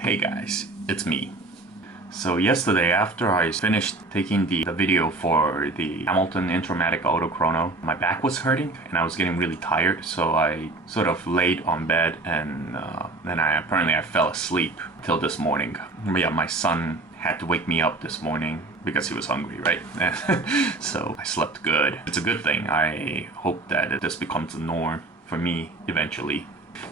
Hey guys, it's me. So yesterday after I finished taking the video for the Hamilton Intramatic Autochrono, my back was hurting and I was getting really tired, so I sort of laid on bed and then I fell asleep till this morning. Yeah, my son had to wake me up this morning because he was hungry, right? So I slept good. It's a good thing. I hope that this becomes the norm for me eventually.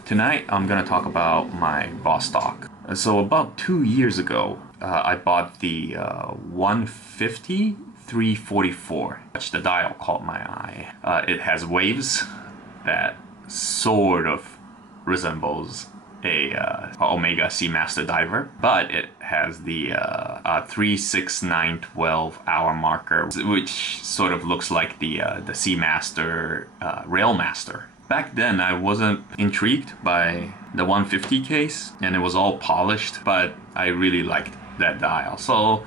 Tonight I'm gonna talk about my Vostok. So about 2 years ago, I bought the 150 344, which the dial caught my eye. It has waves that sort of resembles a Omega Seamaster diver, but it has the 36912 hour marker, which sort of looks like the Seamaster railmaster. Back then, I wasn't intrigued by the 150 case, and it was all polished, but I really liked that dial. So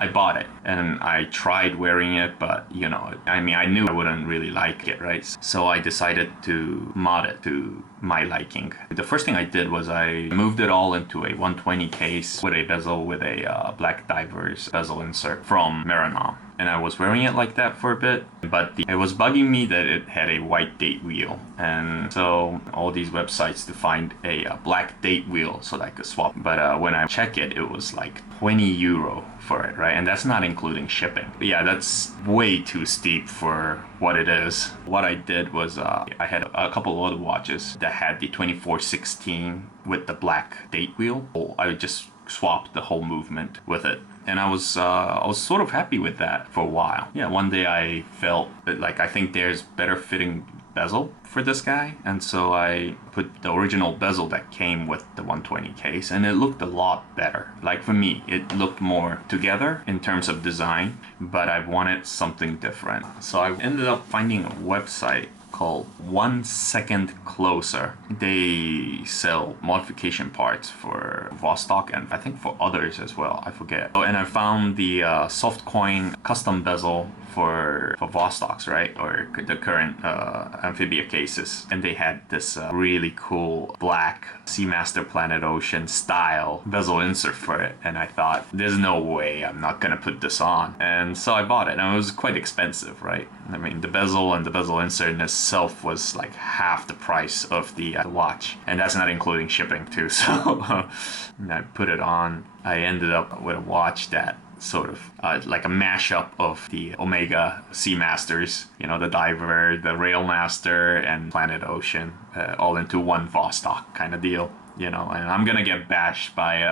I bought it, and I tried wearing it, but you know, I knew I wouldn't really like it, right? So I decided to mod it to my liking. The first thing I did was I moved it all into a 120 case with a bezel with a black diver's bezel insert from Maranom. And I was wearing it like that for a bit, but it was bugging me that it had a white date wheel. And so all these websites to find a black date wheel so that I could swap. But when I check it, it was like 20 euro for it, right? And that's not including shipping. But yeah, that's way too steep for what it is. What I did was I had a couple other watches that had the 2416 with the black date wheel. I just swapped the whole movement with it. And I was sort of happy with that for a while. Yeah, one day I felt that like I think there's better fitting bezel for this guy, and so I put the original bezel that came with the 120 case, and it looked a lot better. Like for me, it looked more together in terms of design, but I wanted something different. So I ended up finding a website called 1 Second Closer. They sell modification parts for Vostok and I think for others as well, I forget. Oh, and I found the soft coin custom bezel for Vostoks, right? Or the current Amphibia cases. And they had this really cool black Seamaster Planet Ocean style bezel insert for it. And I thought, there's no way I'm not gonna put this on. And so I bought it, and it was quite expensive, right? I mean, the bezel and the bezel insert in itself was like half the price of the watch. And that's not including shipping too. So I put it on. I ended up with a watch that sort of like a mashup of the Omega Seamasters, you know, the diver, the railmaster, and Planet Ocean, all into one Vostok kind of deal. You know, and I'm gonna get bashed by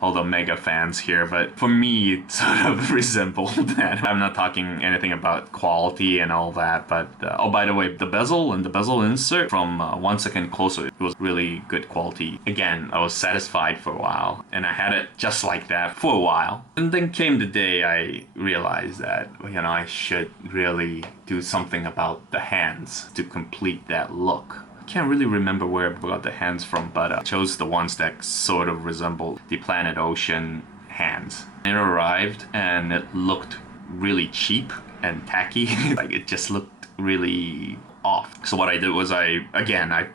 all the Omega fans here, but for me, it sort of resembled that. I'm not talking anything about quality and all that, but oh, by the way, the bezel and the bezel insert from 1 Second Closer, it was really good quality. Again, I was satisfied for a while, and I had it just like that for a while. And then came the day I realized that, you know, I should really do something about the hands to complete that look. Can't really remember where I got the hands from, but I chose the ones that sort of resembled the Planet Ocean hands. It arrived and it looked really cheap and tacky. Like it just looked really off. So what I did was I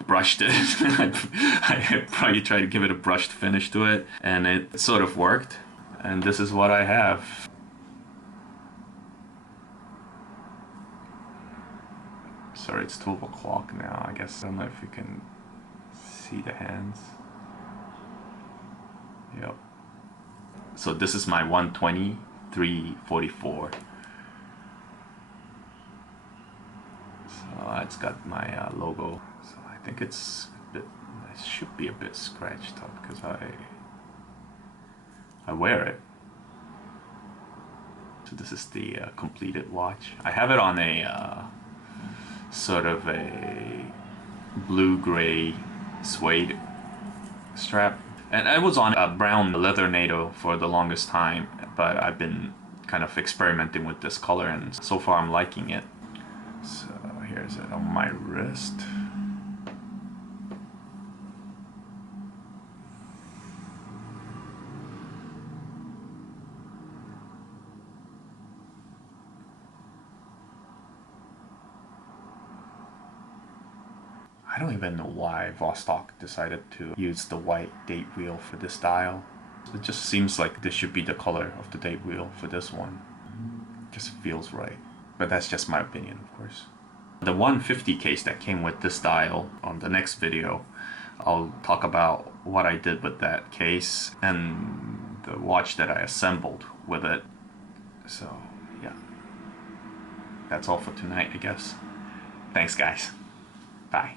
brushed it. I probably tried to give it a brushed finish to it, and it sort of worked. And this is what I have. Sorry, it's 12 o'clock now. I guess I don't know if you can see the hands. Yep. So this is my 120 344. So it's got my logo. So I think it should be a bit scratched up because I wear it. So this is the completed watch. I have it on a sort of a blue-gray suede strap, and I was on a brown leather NATO for the longest time, but I've been kind of experimenting with this color, and so far I'm liking it. So here's it on my wrist. I don't even know why Vostok decided to use the white date wheel for this dial. It just seems like this should be the color of the date wheel for this one. Just feels right. But that's just my opinion, of course. The 150 case that came with this dial, on the next video, I'll talk about what I did with that case and the watch that I assembled with it. So, yeah. That's all for tonight, I guess. Thanks, guys. Bye.